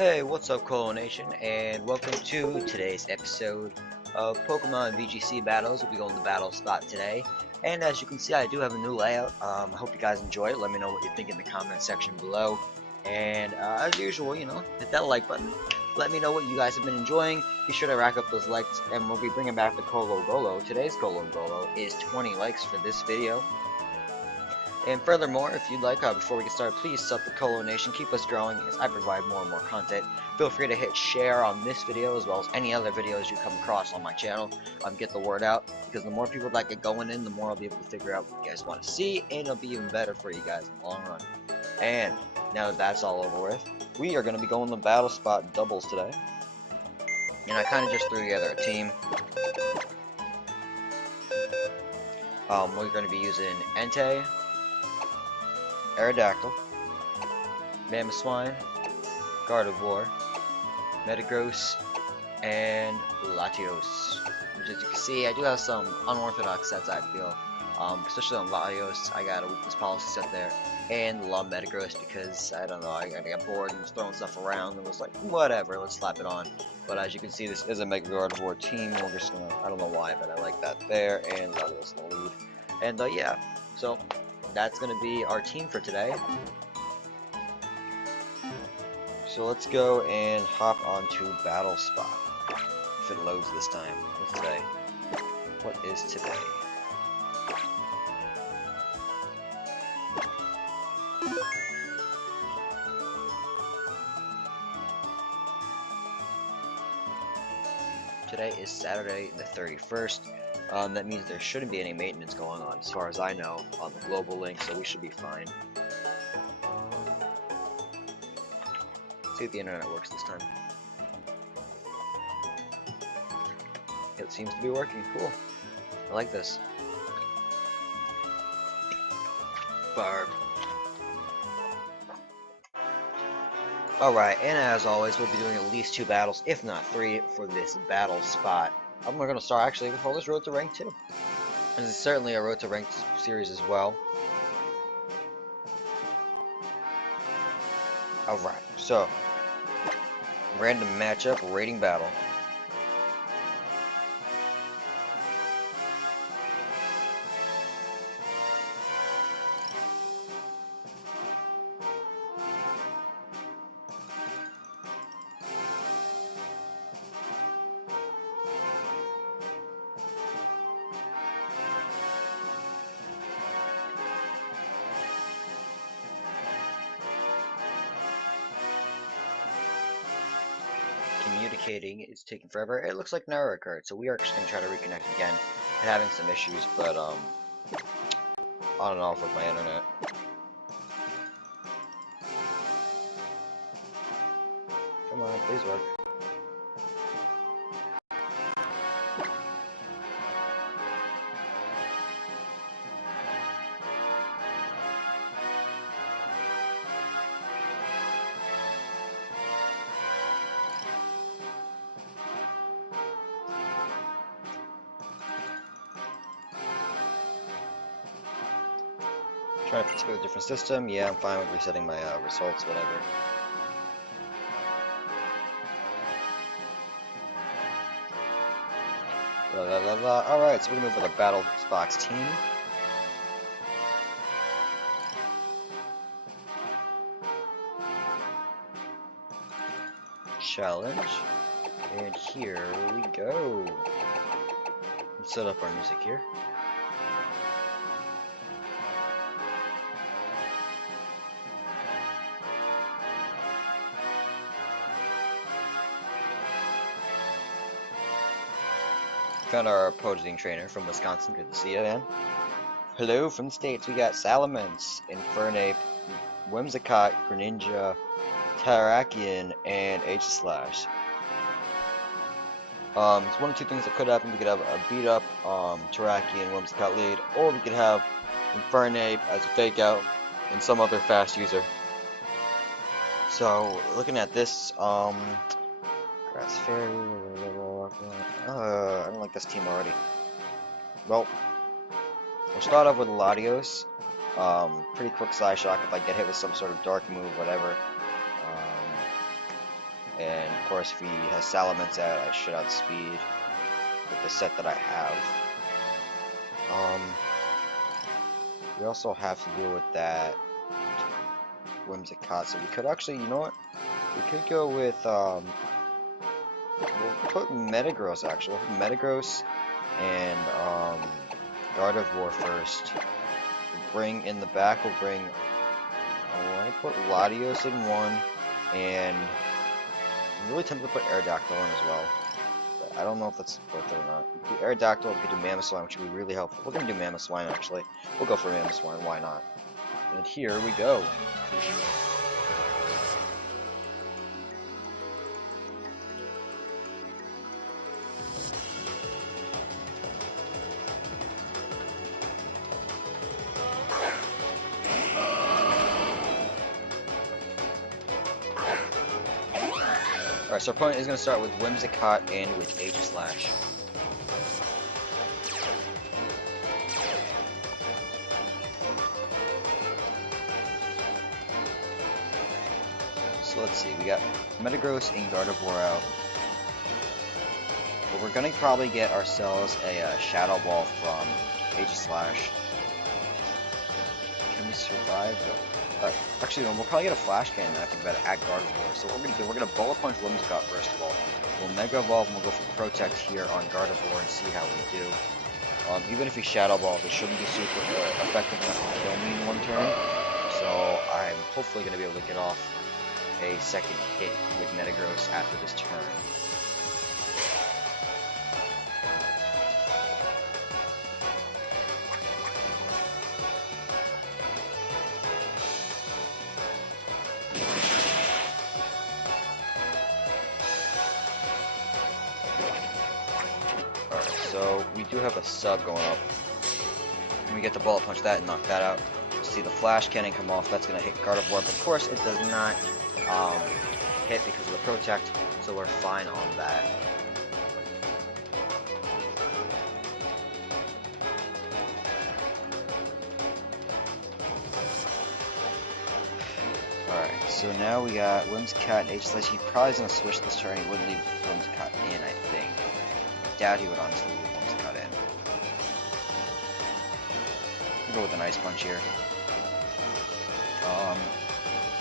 Hey, what's up, Colo Nation, and welcome to today's episode of Pokemon VGC Battles. We'll be going to Battle Spot today, and as you can see, I do have a new layout. I hope you guys enjoy it. Let me know what you think in the comment section below, and as usual, hit that like button. Let me know what you guys have been enjoying. Be sure to rack up those likes, and we'll be bringing back the Colo Golo. Today's Colo Golo is 20 likes for this video. And furthermore, if you'd like, before we get started, please sub the Colo Nation. Keep us growing as I provide more and more content. Feel free to hit share on this video as well as any other videos you come across on my channel. Get the word out, because the more people that get going in, the more I'll be able to figure out what you guys want to see, and it'll be even better for you guys in the long run. And now that that's all over with, we are going to be going to Battle Spot doubles today. And I kind of just threw together a team. We're going to be using Entei, Aerodactyl, Mamoswine, Gardevoir, Metagross, and Latios. Which, as you can see, I do have some unorthodox sets, I feel. Especially on Latios, I got a weakness policy set there, and love Metagross because, I don't know, I got bored and was throwing stuff around and was like, whatever, let's slap it on. But as you can see, this is a Mega Gardevoir team. We're just gonna, I don't know why, but I like that there, and Latios in the lead. And, yeah, so that's going to be our team for today. So let's go and hop onto Battle Spot. If it loads this time. What's today? What is today? Today is Saturday the 31st. That means there shouldn't be any maintenance going on, as far as I know, on the global link, so we should be fine. Let's see if the internet works this time. It seems to be working. Cool. I like this. Barb. Alright, and as always, we'll be doing at least 2 battles, if not 3, for this Battle Spot. We're going to start actually before this Road to Rank 2. This is certainly a Road to Rank series as well. Alright, so random matchup, rating battle. Communicating is taking forever. It looks like never occurred, so we are just going to try to reconnect again. I'm having some issues, but on and off with my internet. Come on, please work. Trying to pick a different system. Yeah, I'm fine with resetting my results, whatever. Alright, so we're gonna move with a Battle Box team. Challenge. And here we go. Let's set up our music here. Found our opposing trainer from Wisconsin. Good to see you, man. Hello from the States. We got Salamence, Infernape, Whimsicott, Greninja, Terrakion, and H-Slash. It's one of two things that could happen. We could have a beat up Terrakion, Whimsicott lead, or we could have Infernape as a fake out and some other fast user. So, looking at this, Grass Fairy, I don't like this team already. Well, we'll start off with Latios. Pretty quick Psy Shock if I get hit with some sort of dark move, whatever. And of course, if he has Salamence out, I should outspeed with the set that I have. We also have to deal with that Whimsicott, so we could actually, you know what? We could go with, we'll put Metagross actually. We'll put Metagross and, Gardevoir first. We'll bring in the back, we'll bring, I want to put Latios in one, and I'm really tempted to put Aerodactyl in as well. But I don't know if that's worth it or not. We could do Aerodactyl, we could do Mamoswine, which would be really helpful. We're going to do Mamoswine actually. We'll go for Mamoswine, why not? And here we go. Alright, so our opponent is going to start with Whimsicott and with Aegislash. So let's see, we got Metagross and Gardevoir out. But we're going to probably get ourselves a Shadow Ball from Aegislash. Can we survive? Actually, no, we'll probably get a Flash Cannon, I think, at Gardevoir. So what we're going to do, we're going to Bullet Punch Whimsicott first of all. We'll Mega Evolve and we'll go for Protect here on Gardevoir and see how we do. Even if he Shadow Balls, it shouldn't be super effective enough to kill me in one turn. So I'm hopefully going to be able to get off a second hit with Metagross after this turn. So we do have a sub going up. And we get to Bullet Punch that and knock that out. See the Flash Cannon come off, that's going to hit Gardevoir, but of course it does not hit because of the Protect, so we're fine on that. Alright, so now we got Whimsicott and Aegislash. He probably is going to switch this turn, he wouldn't leave Whimsicott in, I think. I doubt he would honestly leave Whimsicott in. We'll go with an Ice Punch here.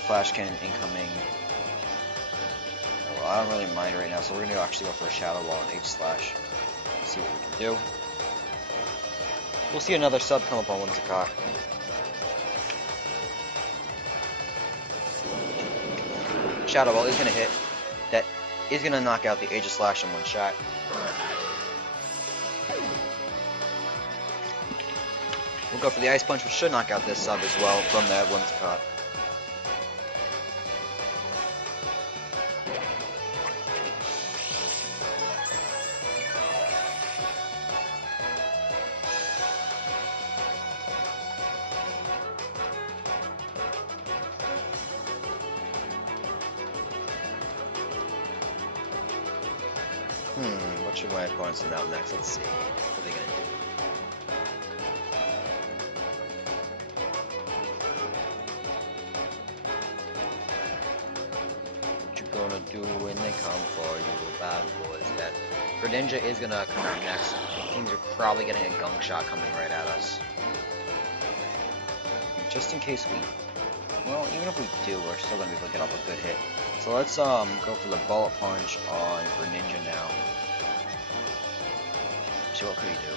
Flash Cannon incoming. Oh, well, I don't really mind right now, so we're going to actually go for a Shadow Ball and Aegislash. See what we can do. We'll see another sub come up on Whimsicott. Shadow Ball is going to hit. That is going to knock out the Aegislash in one shot. We'll go for the Ice Punch, which should knock out this sub as well from that Whimsicott. What should my opponents send out next? Let's see. What are they going to do? What you gonna do when they come for you, bad boys? That Greninja is gonna come out next. Things are probably getting a gunk shot coming right at us. Just in case we, well, even if we do, we're still gonna be able to get off a good hit. So let's go for the Bullet Punch on Greninja now. So what could he do?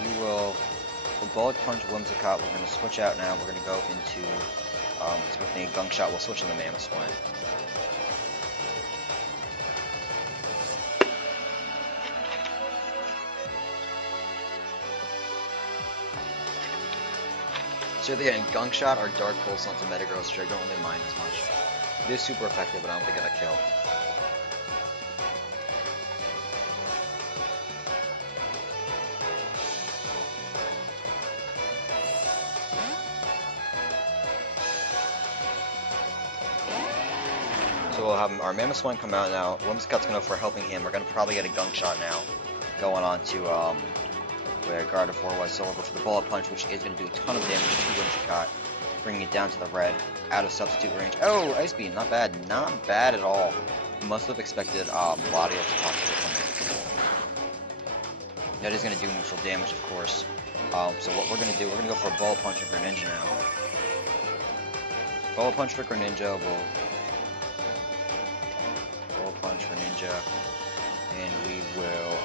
We will Bullet Punch Whimsicott. We're gonna switch out now. We're gonna go into expecting a gunk shot. We'll switch into Mamoswine. So they're getting Gunk Shot or Dark Pulse onto Metagross, which I don't really mind as much. It is super effective, but I don't think it'll kill. So we'll have our Mamoswine come out now. Whimsicott's going to go for helping him. We're going to probably get a Gunk Shot now, going on to where Gardevoir was. So we'll go for the Bullet Punch, which is going to do a ton of damage to Whimsicott. bringing it down to the red, out of substitute range. Oh, Ice Beam, not bad, not bad at all. Must have expected Latios to possibly come in. That is going to do neutral damage, of course. So what we're going to do, we're going to go for a Ball Punch for Greninja now. Ball Punch for Greninja, we'll Ball Punch for Ninja, and we will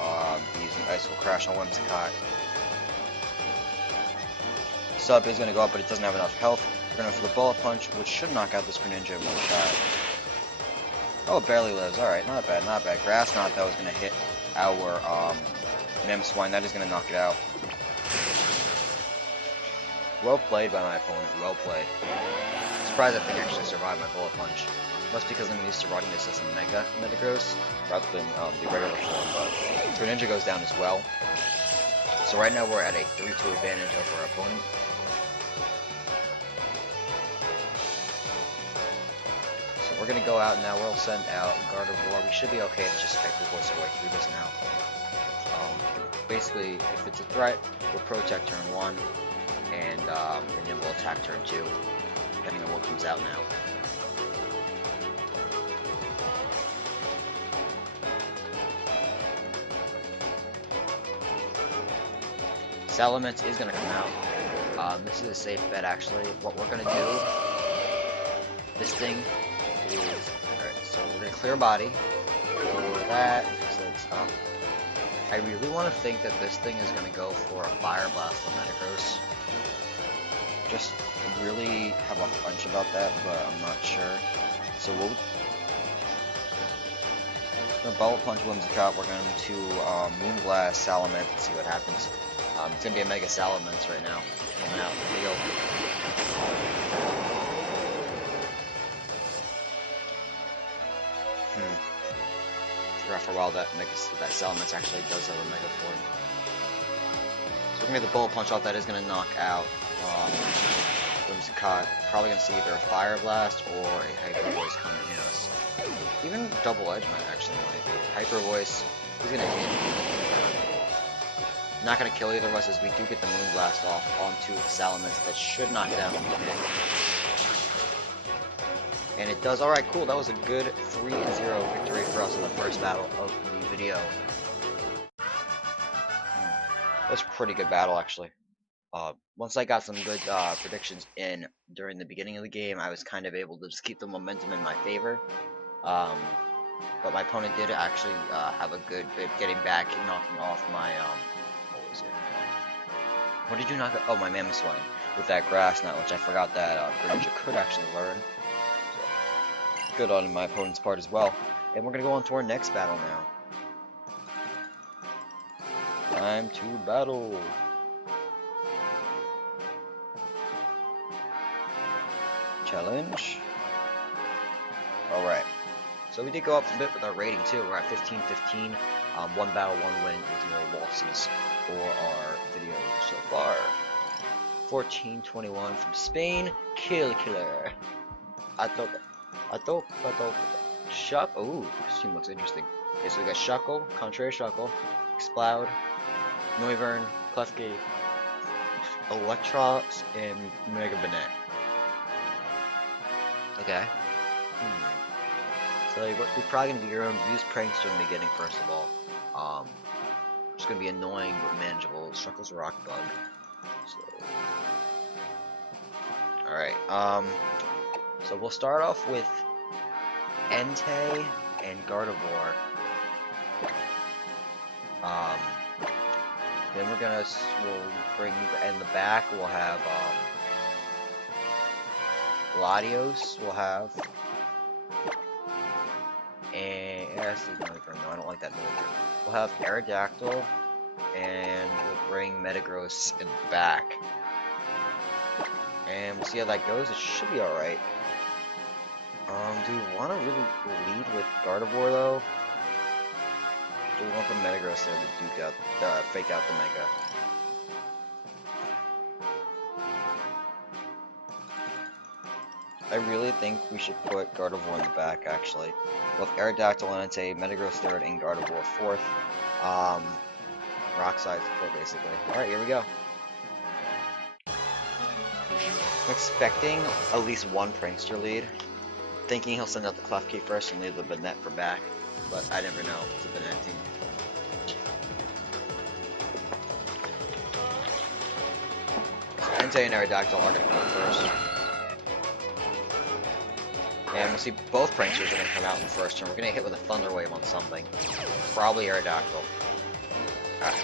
be using Ice Cold Crash on Whimsicott. Sub is going to go up, but it doesn't have enough health. We're going to go for the Bullet Punch, which should knock out this Greninja in one shot. Oh, it barely lives. Alright, not bad, not bad. Grass Knot, that was going to hit our Mamoswine. That is going to knock it out. Well played by my opponent. Well played. Surprised that thing actually survived my Bullet Punch. Must because I'm used to running this as a Mega Metagross rather than the regular form, but Greninja goes down as well. So right now we're at a 3-2 advantage over our opponent. So we're gonna go out now. We'll send out Gardevoir. We should be okay to just Hyper Voice our way through this now. Basically, if it's a threat, we'll Protect turn 1, and then we'll attack turn 2, depending on what comes out now. Salamence is going to come out. This is a safe bet, actually. What we're going to do, this thing is, alright, so we're going to clear body, go that, so it's up. I really want to think that this thing is going to go for a Fire Blast on Metagross. Just really have a hunch about that, but I'm not sure. So we're going to Bubble Punch Whimsicott, we're going to Moonblast Salamence and see what happens. It's going to be a Mega Salamence right now, coming out in the field. Forgot for a while that Salamence actually does have a Mega form. So we're going to get the Bullet Punch off. That is going to knock out Whimsicott. Probably going to see either a Fire Blast or a Hyper Voice coming in us. Even Double Edge might actually might. Hyper Voice is going to hit. Not going to kill either of us as we do get the Moonblast off onto Salamence. That should knock down the hit. And it does. Alright, cool. That was a good 3-0 victory for us in the first battle of the video. That's a pretty good battle, actually. Once I got some good predictions in during the beginning of the game, I was kind of able to just keep the momentum in my favor. But my opponent did actually have a good bit getting back and knocking off my, what was it? What did you knock out? Oh, my Mamoswine with that Grass Knot, which I forgot that Greninja could actually learn. So, good on my opponent's part as well. And we're going to go on to our next battle now. Time to battle. Challenge. Alright. So we did go up a bit with our rating too. We're at 15-15. 1 battle, 1 win, 0 losses for our video so far. 14-21 from Spain. Killer. Shuck. Ooh, this team looks interesting. Okay, so we got Shuckle, Contrary Shuckle, Exploud, Noivern, Klefki, Electros, and Mega Banette. Okay. So what we're probably gonna do, you're gonna use pranks in the beginning first of all. It's gonna be annoying but manageable. Shuckle's a rock bug. So alright, so we'll start off with Entei and Gardevoir. Then we'll bring in the back. We'll have Latios. We'll have and no, I don't like that Noivern. We'll have Aerodactyl, and we'll bring Metagross in the back. And we'll see how that goes. It should be alright. Do we want to really lead with Gardevoir though? Do we want the Metagross there to duke out, fake out the Mega? I really think we should put Gardevoir in the back, actually. With Aerodactyl and Entei, Metagross third, and Gardevoir fourth. Rock Slide support, basically. Alright, here we go. I'm expecting at least one prankster lead. Thinking he'll send out the Klefki first and leave the Banette for back. But I never know. It's a Banette team. Entei and Aerodactyl are going to come out first. And we'll see both pranksters are going to come out in the first turn. We're going to hit with a Thunder Wave on something. Probably Aerodactyl. Alright.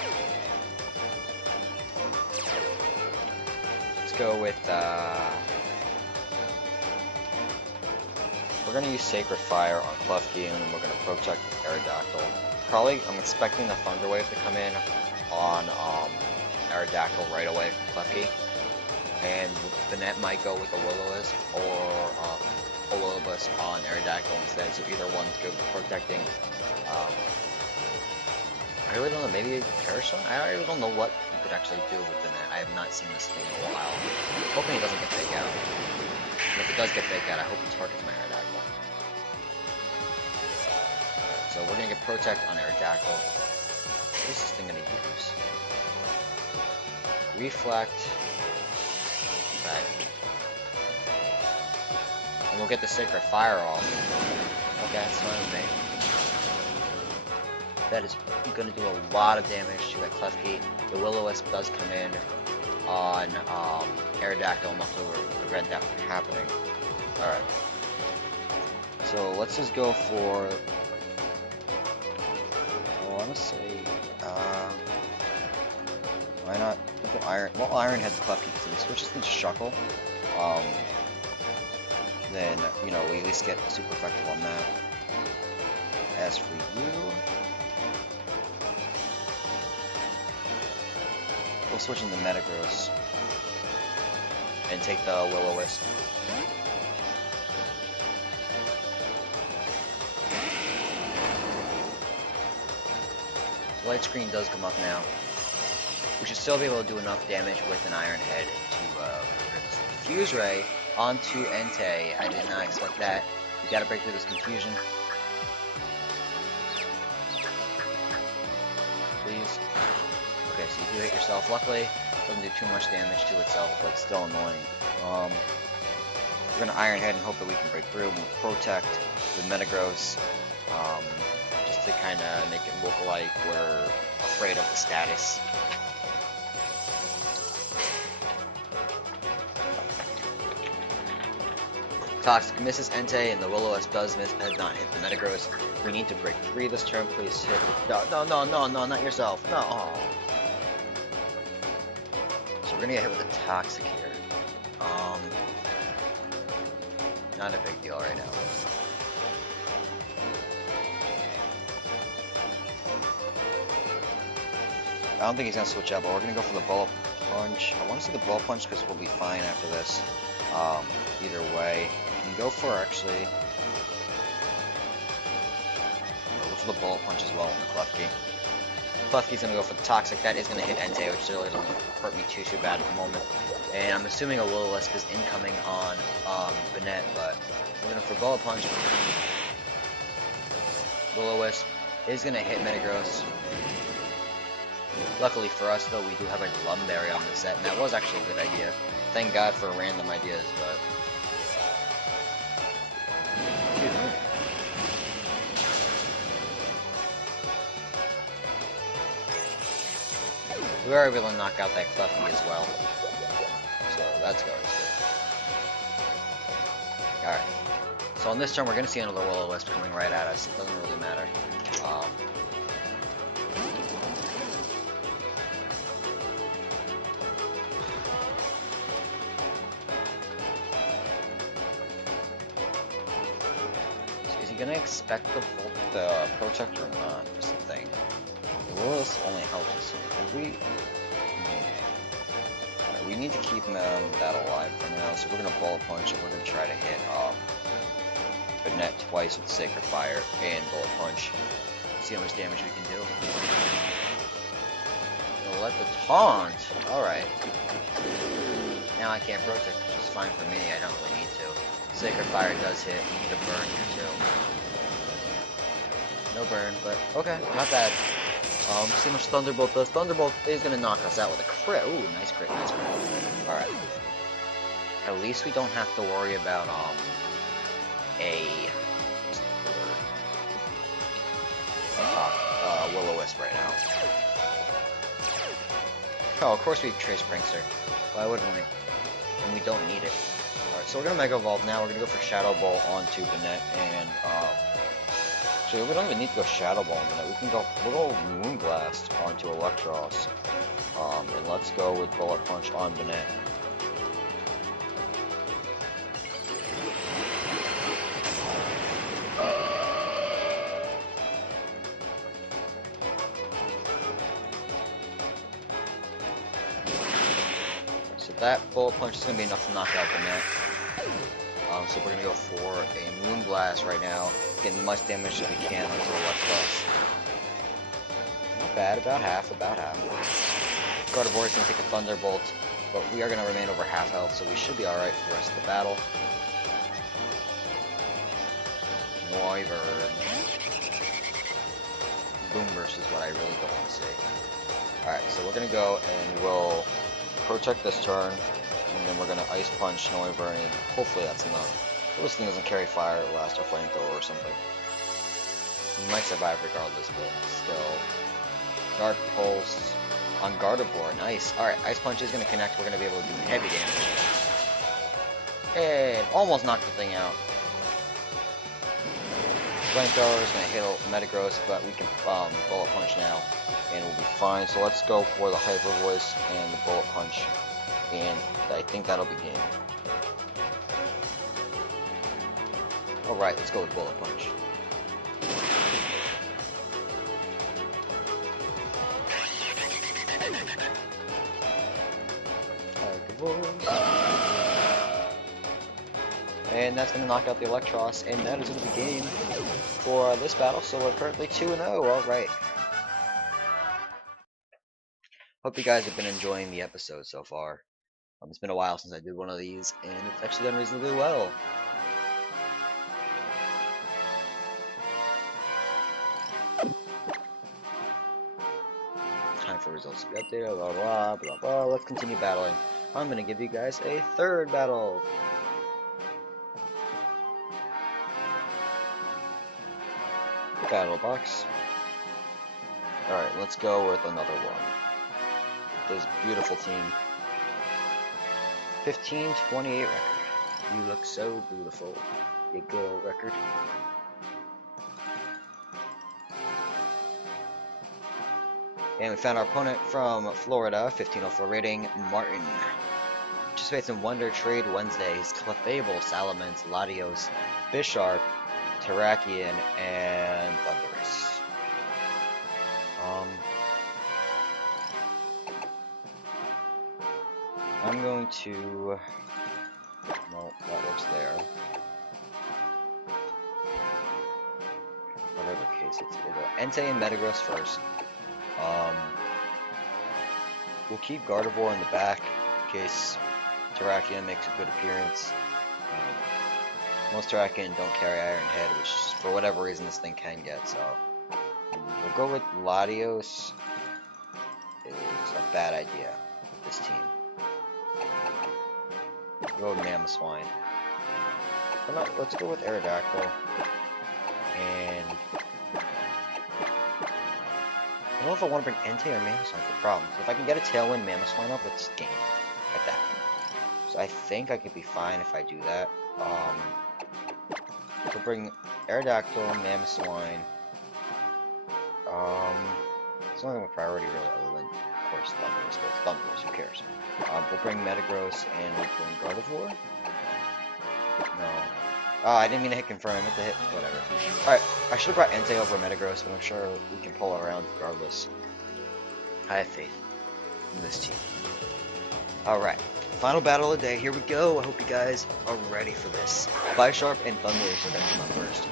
Let's go with, we're going to use Sacred Fire on Klefki, and then we're going to protect Aerodactyl. Probably, I'm expecting the Thunder Wave to come in on, Aerodactyl right away from Klefki. And Banette might go with a Will-O-Wisp or a Will-O-Wisp on Aerodactyl instead, so either one's good for protecting. I really don't know, maybe a Parasong? I really don't know what you could actually do with Banette. I have not seen this thing in a while. I'm hoping he doesn't get fake out. And if it does get fake out, I hope he targets my Aerodactyl. Alright, so we're gonna get Protect on Aerodactyl. What is this thing gonna use? Reflect. Right. And we'll get the Sacred Fire off. Okay, that's fine with me. That is going to do a lot of damage to that Klefki. The Will-O-Wisp does come in on Aerodactyl, enough to prevent that from happening. Alright. So let's just go for... I want to say... why not? Iron. Well, Iron has the Klefki, so we switch this into Shuckle. Then, you know, we at least get super effective on that. As for you... we'll switch into Metagross. And take the Will-O-Wisp. Light Screen does come up now. We should still be able to do enough damage with an Iron Head to Fuse Ray onto Entei. I did not expect that. We gotta break through this confusion. Please. Okay, so you do hit yourself. Luckily, it doesn't do too much damage to itself, but it's still annoying. We're gonna Iron Head and hope that we can break through. We'll protect with Metagross, just to kind of make it look like we're afraid of the status. Toxic misses Entei, and the Will-O-Wisp does not hit the Metagross. We need to break 3 this turn. Please hit. No, not yourself. No. Oh. So we're gonna get hit with a Toxic here. Not a big deal right now. I don't think he's gonna switch out, but we're gonna go for the Bullet Punch. I want to see the Bullet Punch because we'll be fine after this. Either way, you can go for actually. Go for the Bullet Punch as well in the Klefki. Klefki's gonna go for the Toxic. That is gonna hit Entei, which really doesn't hurt me too bad at the moment. And I'm assuming a Will-O-Wisp is incoming on Banette, but we're gonna for Bullet Punch. Will-O-Wisp is gonna hit Metagross. Luckily for us, though, we do have a Lumberry on the set, and that was actually a good idea. Thank God for random ideas, but... we were able to knock out that Klefki as well. So, that's always good. Alright. So on this turn, we're going to see another Will-O-Wisp coming right at us. It doesn't really matter. Is he going to expect the Protector or not? That's the thing. The Will-O-Wisp only helps us. If we... we need to keep that alive for now, so we're going to Bullet Punch and we're going to try to hit Banette twice with Sacred Fire and Bullet Punch. See how much damage we can do. We'll let the taunt. Alright. Now I can't protect, which is fine for me. I don't really need to. Sacred Fire does hit. We need a burn here too. No burn, but okay, not bad. See how much Thunderbolt does. Thunderbolt is gonna knock us out with a crit. Ooh, nice crit, nice crit. Alright. At least we don't have to worry about Will-O-Wisp right now. Oh, of course we have Trace Prankster. Why wouldn't we? And we don't need it. Alright, so we're gonna Mega Evolve now. We're gonna go for Shadow Ball onto Banette, and actually we don't even need to go Shadow Ball on Banette. We can go Moonblast onto Electros. And let's go with Bullet Punch on Banette. So that Bullet Punch is going to be enough to knock out Banette. So we're going to go for a Moonblast right now, getting as much damage as we can onto Electros. Not bad, about half. Gardevoir is going to take a Thunderbolt, but we are going to remain over half health, so we should be alright for the rest of the battle. Wyvern. Boom Burst is what I really don't want to see. Alright, so we're going to go and we'll Protect this turn, and then we're going to Ice Punch Noivern, and hopefully that's enough. Well, this thing doesn't carry Fire, Blast, or Flamethrower or something. We might survive regardless, but still. Dark Pulse on Gardevoir, nice. Alright, Ice Punch is going to connect, we're going to be able to do heavy damage. And almost knocked the thing out. Flamethrower is going to hit Metagross, but we can Bullet Punch now, and we'll be fine. So let's go for the Hyper Voice and the Bullet Punch, and I think that'll be game. Alright, let's go with Bullet Punch. Hyper Voice. And that's going to knock out the Electros, and that is going to be game for this battle. So we're currently 2-0. Alright. Hope you guys have been enjoying the episode so far. It's been a while since I did one of these, and it's actually done reasonably well. Time for results to be updated, blah blah blah blah. Let's continue battling. I'm going to give you guys a third battle. Battle box. Alright, let's go with another one. This beautiful team. 15-28 record. You look so beautiful. You good old record. And we found our opponent from Florida, 1504 rating, Martin. Participates in Wonder Trade Wednesdays, Clefable, Salamence, Latios, Bisharp, Terrakion, and Thundurus. I'm going to... No, that works there. Whatever case it's... We'll go Entei and Metagross first. We'll keep Gardevoir in the back in case Terrakion makes a good appearance. Most Terrakion don't carry Iron Head, which for whatever reason this thing can get, so we'll go with Latios. Is a bad idea with this team. Go with Mamoswine. But no, let's go with Aerodactyl. And I don't know if I want to bring Entei or Mamoswine for problems. If I can get a Tailwind Mamoswine up, it's game at that point. So I think I could be fine if I do that. We'll bring Aerodactyl, Mamoswine. It's not a priority really, other than, of course, Thundurus, but it's Thundurus, who cares? We'll bring Metagross and we'll bring Gardevoir. No. Oh, I didn't mean to hit confirm, I meant to hit whatever. Alright, I should have brought Entei over Metagross, but I'm sure we can pull around regardless. I have faith in this team. Alright. Final battle of the day, here we go. I hope you guys are ready for this. Bisharp and Thundurus are going to come out first.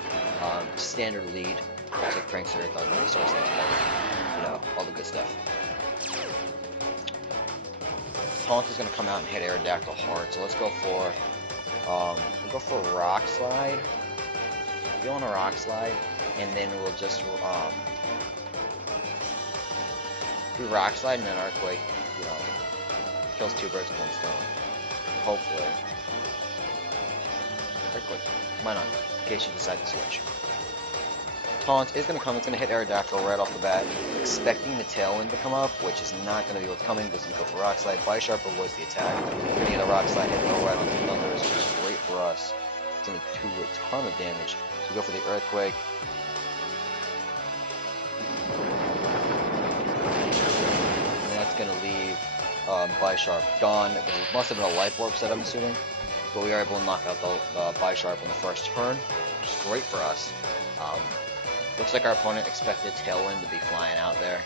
Standard lead. It's like Prankster, Thundurus, you know, all the good stuff. Taunt is going to come out and hit Aerodactyl hard, so let's go for, we'll go for Rock Slide. We'll go on a Rock Slide, and then we'll just, do Rock Slide and then Earthquake, you know, kills two birds with one stone. Hopefully. Earthquake. Why not? In case you decide to switch. Taunt is going to come. It's going to hit Aerodactyl right off the bat, expecting the Tailwind to come up, which is not going to be what's coming. Doesn't go for Rock Slide. Bisharp avoids the attack. We're going to get a Rock Slide hit right on the Thunders, which is great for us. It's going to do a ton of damage. So we go for the Earthquake. And that's going to leave Bisharp gone. It must have been a Life Orb set, I'm assuming. But we are able to knock out the Bisharp on the first turn, which is great for us. Looks like our opponent expected Tailwind to be flying out there.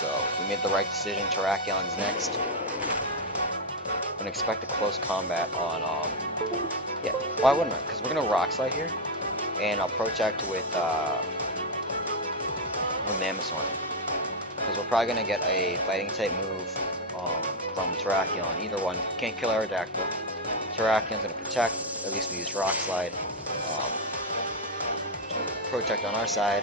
So we made the right decision. Terracion's next. I'm gonna expect a close combat on yeah, why wouldn't I? Because we're gonna Rock Slide here. And I'll Protect with Mamoswine. Because we're probably gonna get a fighting type move from Terrakion. Either one. Can't kill Aerodactyl. Terrakion's gonna protect. At least we use Rock Slide. Protect on our side,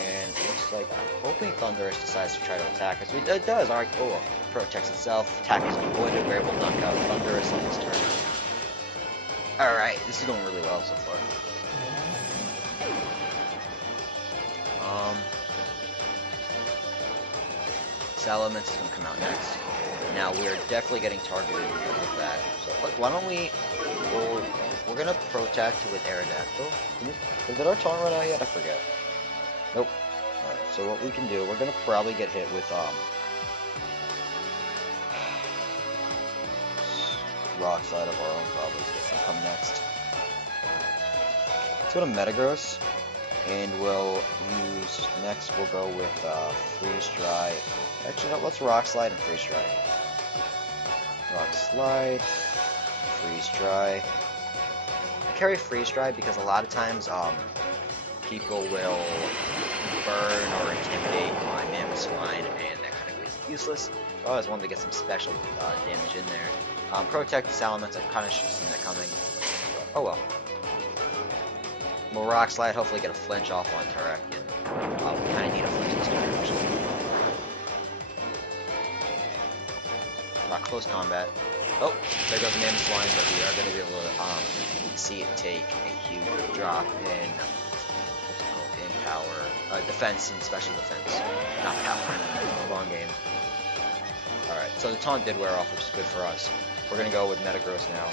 and it looks like I'm hoping Thundurus decides to try to attack us. It does. Alright, cool. Protects itself. Attack is avoided. We're able to knock out Thundurus on this turn. Alright, this is going really well so far. Salamence is going to come out next. Now we are definitely getting targeted because of that. So why don't we? We're gonna Protect with Aerodactyl. Did our taunt run out yet? I forget. Nope. Alright, so what we can do, we're gonna probably get hit with Rock Slide of our own probably is gonna come next. Let's go to Metagross, and we'll use next we'll go with Freeze Dry. Actually no, let's Rock Slide and Freeze Dry. Rock Slide, Freeze Dry. I carry Freeze Dry because a lot of times people will burn or intimidate my Mamoswine, and that kind of useless. So I always wanted to get some special damage in there. Protect Salamence, I kind of should have seen that coming. Oh well. We'll Rock Slide, hopefully get a flinch off on Terrakion. We kind of need a flinch this turn actually. Not close combat. Oh, there goes Mamoswine, but we are going to be able to see it take a huge drop in power, defense and special defense. Not power. Wrong game. Alright, so the taunt did wear off, which is good for us. We're going to go with Metagross now.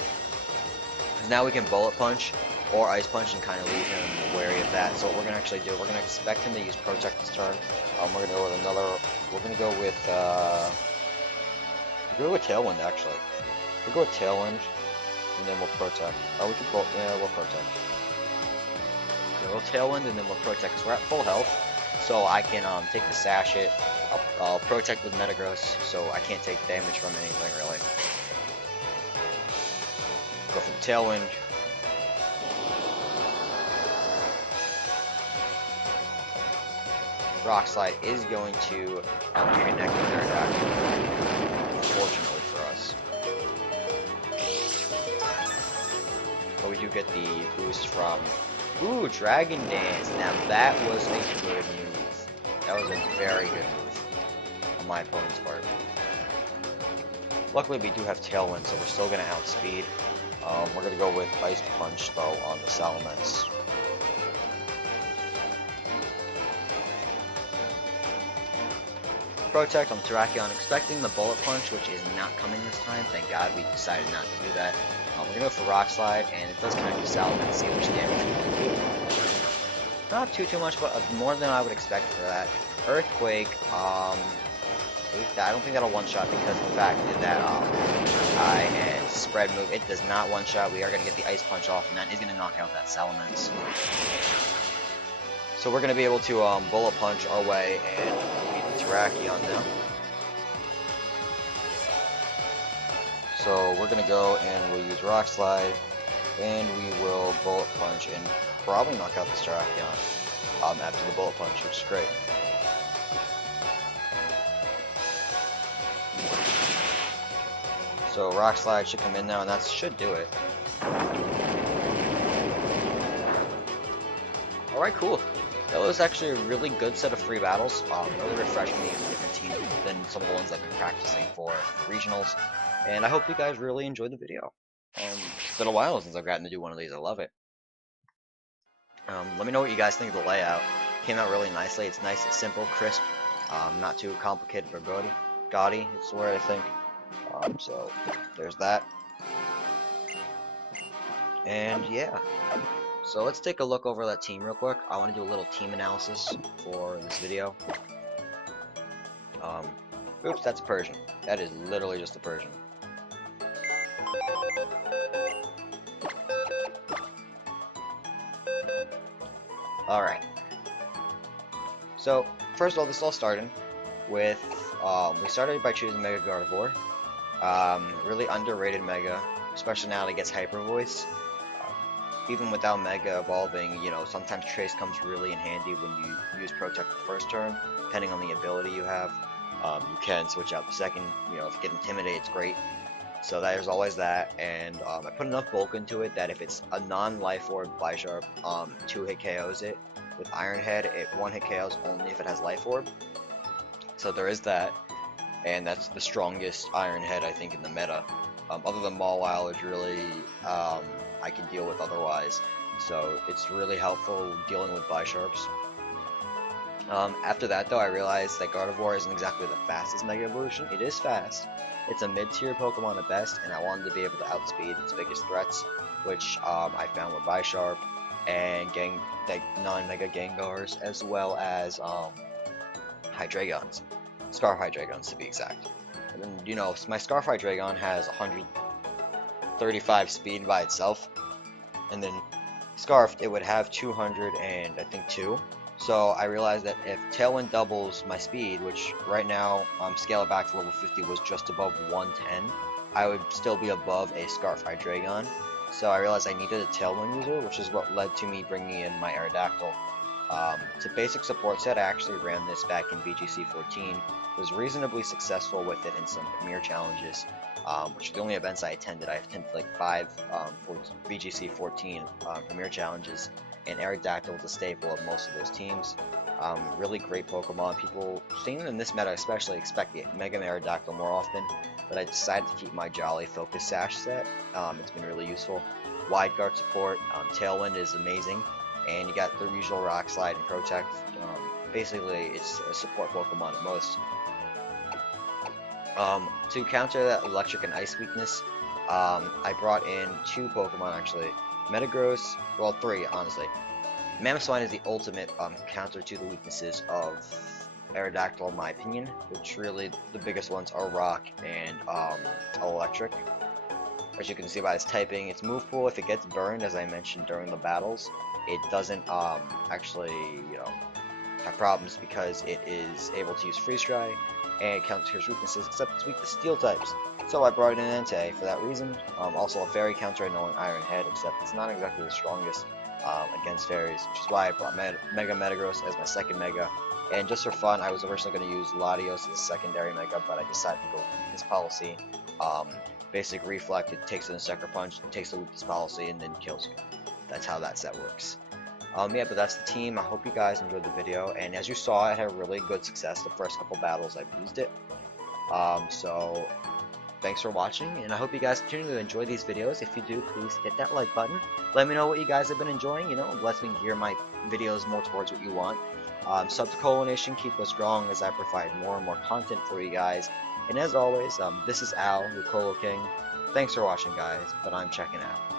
Because now we can Bullet Punch or Ice Punch and kind of leave him wary of that. So what we're going to actually do, we're going to expect him to use Protect this turn. We're going to go with another, we're going to go with, we'll go with Tailwind actually. We'll go with Tailwind, and then we'll Protect. Oh, we can both, yeah, we'll Protect. Yeah, we'll Tailwind, and then we'll Protect, because we're at full health. So I can take the Sashet, I'll Protect with Metagross, so I can't take damage from anything really. Go for the Tailwind. Rock Slide is going to connect with Aerodactyl, fortunately for us. But we do get the boost from, ooh, Dragon Dance. Now that was a good move. That was a very good move on my opponent's part. Luckily we do have Tailwind, so we're still going to outspeed. We're going to go with Ice Punch though on the Salamence. Protect on Terrakion, expecting the Bullet Punch, which is not coming this time. Thank God we decided not to do that. We're going to go for Rock Slide, and it does connect to Salamence, see how much damage we can do. Not too much, but more than I would expect for that. Earthquake, I don't think that'll one-shot because of the fact that and Spread move, it does not one-shot. We are going to get the Ice Punch off, and that is going to knock out that Salamence. So we're going to be able to Bullet Punch our way and beat the Terrakion now. So we're going to go and we'll use Rock Slide, and we will Bullet Punch and probably knock out this Terrakion after the Bullet Punch, which is great. So Rock Slide should come in now, and that should do it. Alright, cool. That was actually a really good set of free battles. Really refreshing to use a different team than some of the ones I've been practicing for regionals. And I hope you guys really enjoyed the video. It's been a while since I've gotten to do one of these. I love it. Let me know what you guys think of the layout. Came out really nicely. It's nice and simple, crisp, not too complicated or gaudy. Gaudy, it's the word I think. So there's that. And yeah. So let's take a look over that team real quick. I want to do a little team analysis for this video. Oops, that's a Persian. That is literally just a Persian. Alright. So, first of all, this all started with, we started by choosing Mega Gardevoir. Really underrated Mega, especially now that it gets Hyper Voice. Even without Mega evolving, you know, sometimes Trace comes really in handy when you use Protect the first turn, depending on the ability you have. You can switch out the second, you know, if you get Intimidate, it's great. So there's always that, and I put enough bulk into it that if it's a non-Life Orb Bisharp, 2-hit KOs it. With Iron Head, it 1-hit KOs only if it has Life Orb. So there is that, and that's the strongest Iron Head I think in the meta. Other than Mawile, which really I can deal with otherwise. So it's really helpful dealing with Bisharps. After that though, I realized that Gardevoir isn't exactly the fastest Mega Evolution. It is fast. It's a mid-tier Pokemon at best, and I wanted to be able to outspeed its biggest threats, which I found were Bisharp and non-Mega Gengars, as well as Hydreigons. Scarf Hydreigons to be exact. And then, you know, my Scarf Hydreigon has 135 speed by itself, and then Scarfed it would have 200 and I think 2. So I realized that if Tailwind doubles my speed, which right now, scale it back to level 50 was just above 110, I would still be above a Scarf Hydreigon. So I realized I needed a Tailwind user, which is what led to me bringing in my Aerodactyl. It's a basic support set. I actually ran this back in VGC 14. Was reasonably successful with it in some Premier challenges, which are the only events I attended. I attended like 5 VGC 14 Premier challenges, and Aerodactyl was a staple of most of those teams. Really great Pokemon. People, seeing in this meta especially, expect the Mega Aerodactyl more often, but I decided to keep my Jolly Focus Sash set. It's been really useful. Wide Guard support, Tailwind is amazing, and you got the usual Rock Slide and Protect. Basically, it's a support Pokemon at most. To counter that Electric and Ice weakness, I brought in 2 Pokemon actually. Metagross, well 3 honestly. Mamoswine is the ultimate counter to the weaknesses of Aerodactyl in my opinion, which really the biggest ones are Rock and Electric. As you can see by its typing, its move pool, if it gets burned, as I mentioned during the battles, it doesn't actually, you know, have problems because it is able to use Freeze Dry and counters weaknesses, except it's weak to Steel types. So I brought in an Entei for that reason. Also a Fairy counter knowing Iron Head, except it's not exactly the strongest against fairies, which is why I brought Mega Metagross as my second Mega. And just for fun, I was originally going to use Latios as a secondary Mega, but I decided to go with this policy. Basic Reflect, it takes in a Sucker Punch, takes the weakness policy, and then kills you. That's how that set works. Yeah, but that's the team. I hope you guys enjoyed the video, and as you saw, I had really good success the first couple battles I've used it. So thanks for watching, and I hope you guys continue to enjoy these videos. If you do, please hit that like button. Let me know what you guys have been enjoying, you know, it lets me gear my videos more towards what you want. Sub to Colo Nation, keep us strong as I provide more and more content for you guys. And as always, this is Al, the Colo King. Thanks for watching, guys, but I'm checking out.